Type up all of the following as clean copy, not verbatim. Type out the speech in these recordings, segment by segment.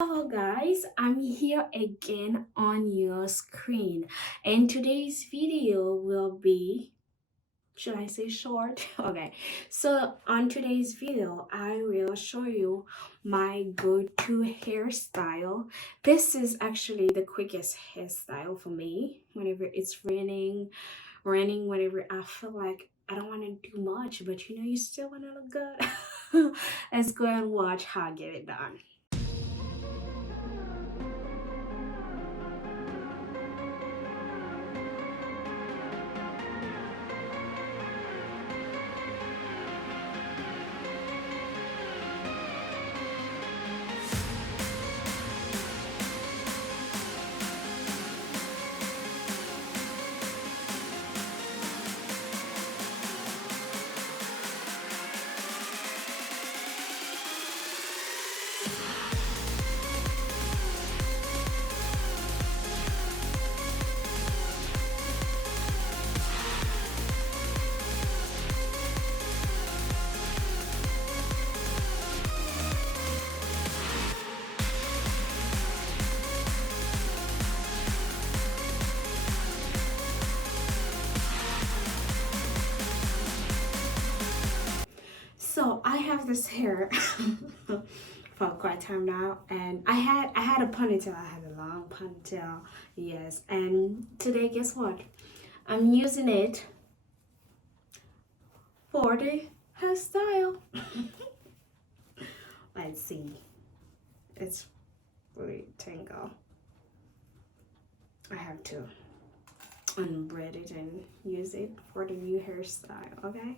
Hello guys, I'm here again on your screen, and today's video will be, should I say short? Okay, so on today's video I will show you my go-to hairstyle. This is actually the quickest hairstyle for me whenever it's raining, whenever I feel like I don't want to do much, but you still want to look good. Let's go and watch how I get it done. So I have this hair for quite time now, and I had a ponytail. I had a long ponytail, yes. And today, guess what? I'm using it for the hairstyle. Let's see. It's really tangled. I have to unbraid it and use it for the new hairstyle. Okay.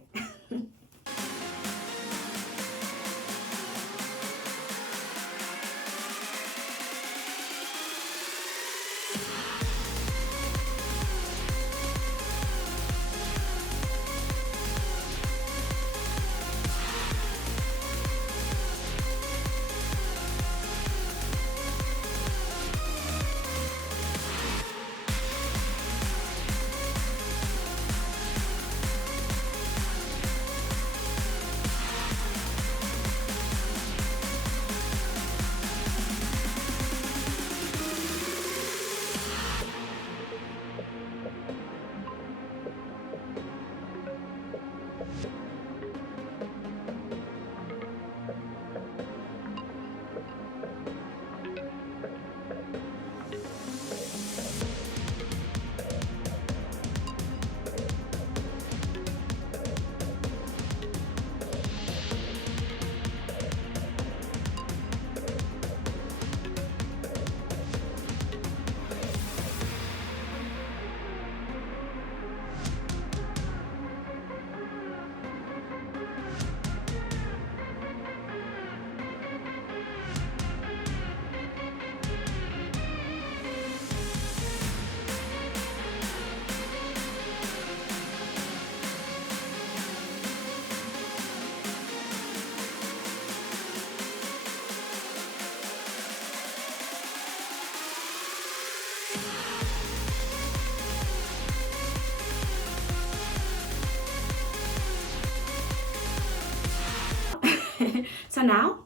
So now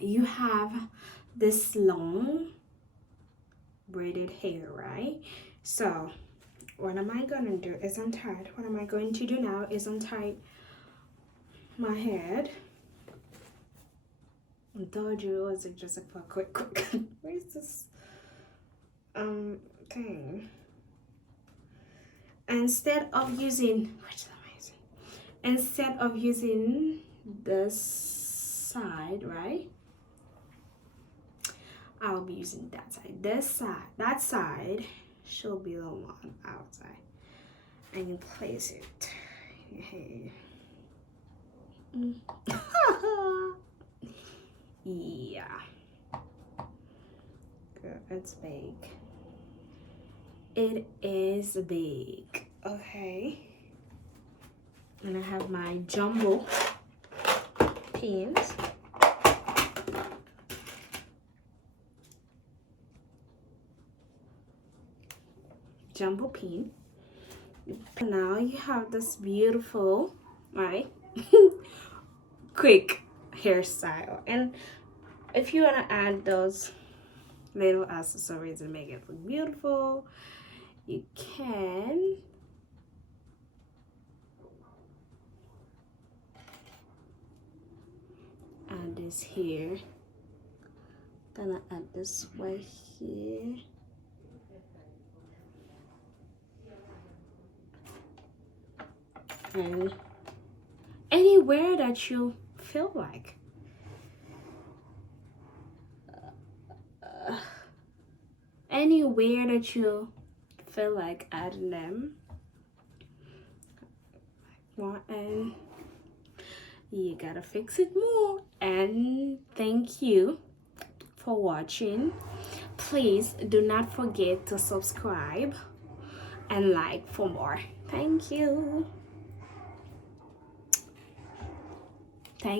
you have this long braided hair, right? So what am I gonna do is untie. What am I going to do now is untie my head. I told you it was just a quick. Where's this thing? Instead of using this side, right? I'll be using that side. That side should be the one outside. I can place it here. Yeah. Girl, it's big. It is big. Okay. And I have my jumbo pins. Jumbo pin. Now you have this beautiful, right, quick hairstyle. And if you want to add those little accessories and make it look beautiful, you can. Add this here. Gonna add this right here. And anywhere that you feel like. Anywhere that you feel like adding them. And you gotta fix it more. And thank you for watching. Please do not forget to subscribe and like for more. Thank you.